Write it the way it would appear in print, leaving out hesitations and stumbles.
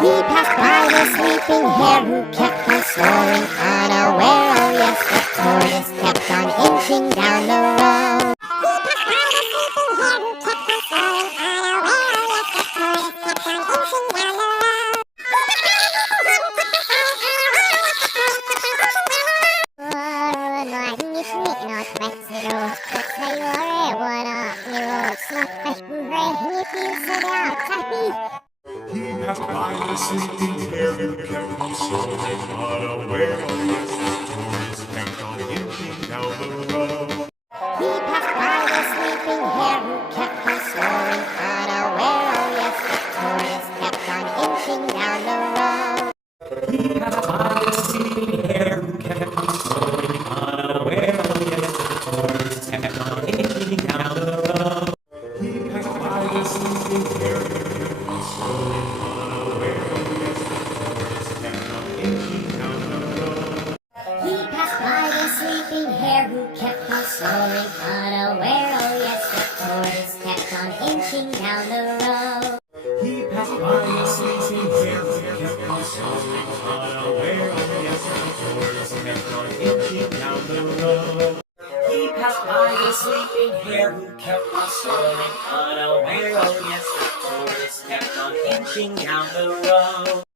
He passed by the sleeping hare who kept on snoring, unaware, oh yes, the tortoise kept on inching down the road. He passed by the sleeping hare who kept on snoring, unaware, oh yes, the tortoise kept on inching down the road. He passed by the sleeping hare who kept on snoring, unaware, oh yes, the tortoise kept on inching down the road. He passed by the sleeping hare who kept on snoring, unaware, oh yes, the tortoise kept on inching down the road. He passed by the sleeping hare who kept on snoring, unaware, oh yes, the tortoise kept on inching down the road. He passed by the sleeping hare who kept on snoring, unaware, oh yes, the tortoise kept on inching down the road. He passed by the sleeping hare who kept on snoring, unaware, oh yes, the tortoise kept on inching down the road. He passed by the sleeping hare who kept on snoring, unaware, oh yes, the tortoise kept on inching down the road. He passed by the sleeping hare who kept on snoring, unaware, oh yes, the tortoise kept on inching down the road.